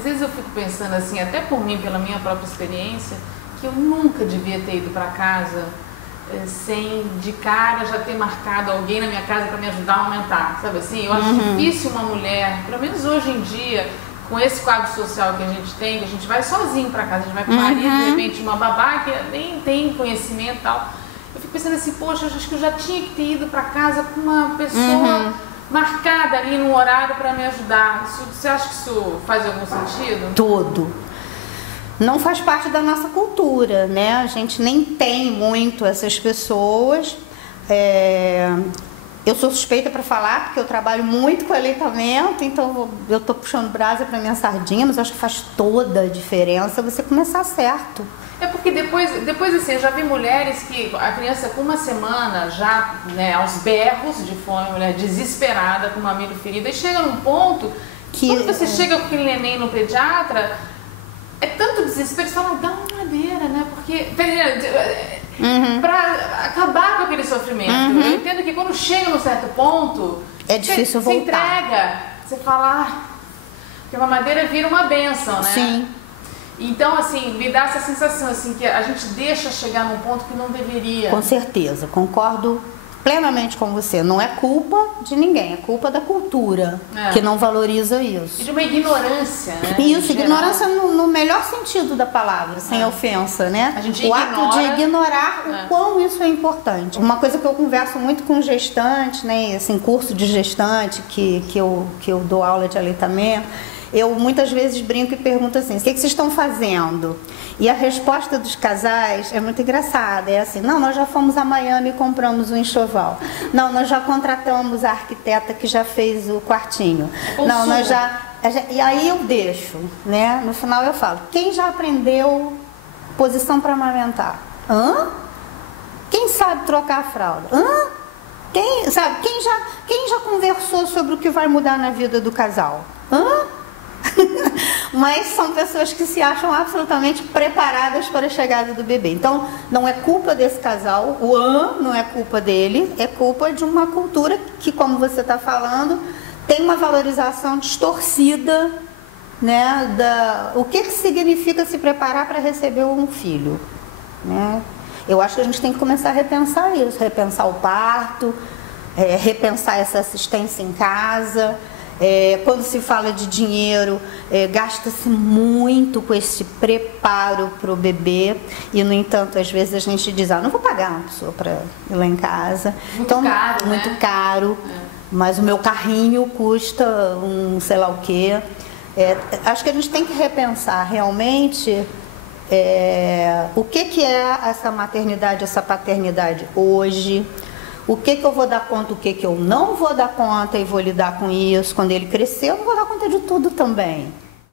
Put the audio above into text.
às vezes eu fico pensando assim, até por mim, pela minha própria experiência, que eu nunca devia ter ido para casa sem de cara já ter marcado alguém na minha casa para me ajudar a aumentar, sabe assim? Eu acho difícil uma mulher, pelo menos hoje em dia, com esse quadro social que a gente tem, que a gente vai sozinho para casa, a gente vai com o marido, de repente uma babá que nem tem conhecimento e tal. Eu fico pensando assim, poxa, eu acho que eu já tinha que ter ido para casa com uma pessoa marcada ali num horário para me ajudar. Você acha que isso faz algum sentido? Tudo. Não faz parte da nossa cultura, né? A gente nem tem muito essas pessoas. Eu sou suspeita para falar, porque eu trabalho muito com aleitamento, então eu estou puxando brasa para minha sardinha, mas eu acho que faz toda a diferença você começar certo. É porque depois assim, eu já vi mulheres que a criança com uma semana já, né, aos berros de fome, mulher desesperada, com o mamilo ferido, e chega num ponto que quando você chega com aquele neném no pediatra, é tanto desespero, você fala, dá uma madeira, né? Porque, pra acabar com aquele sofrimento. Eu entendo que quando chega num certo ponto, é difícil voltar. Você entrega, você fala, porque a mamadeira vira uma bênção, né? Sim. Então, assim, me dá essa sensação, assim, que a gente deixa chegar num ponto que não deveria. Com certeza, concordo plenamente com você. Não é culpa de ninguém, é culpa da cultura, que não valoriza isso. E de uma ignorância, né? Isso, ignorância no melhor sentido da palavra, sem ofensa, né? A gente ato de ignorar o quão isso é importante. Uma coisa que eu converso muito com gestantes, né? Assim, curso de gestante que eu dou aula de aleitamento, eu muitas vezes brinco e pergunto assim, o que vocês estão fazendo? E a resposta dos casais é muito engraçada, é assim, não, nós já fomos a Miami e compramos um enxoval. Não, nós já contratamos a arquiteta que já fez o quartinho. Não, nós já... E aí eu deixo, né? No final eu falo, quem já aprendeu posição para amamentar? Hã? Quem sabe trocar a fralda? Hã? Quem já conversou sobre o que vai mudar na vida do casal? Hã? Mas são pessoas que se acham absolutamente preparadas para a chegada do bebê. Então, não é culpa desse casal, não é culpa dele, é culpa de uma cultura que, como você está falando, tem uma valorização distorcida, né, o que significa se preparar para receber um filho, né? Eu acho que a gente tem que começar a repensar isso, repensar o parto, repensar essa assistência em casa. Quando se fala de dinheiro, gasta-se muito com esse preparo para o bebê e, no entanto, às vezes a gente diz, não vou pagar uma pessoa para ir lá em casa. Muito caro, muito né? caro, mas o meu carrinho custa um sei lá o quê. Acho que a gente tem que repensar realmente o que é essa maternidade, essa paternidade hoje. O que eu vou dar conta, o que eu não vou dar conta e vou lidar com isso. Quando ele crescer, eu não vou dar conta de tudo também.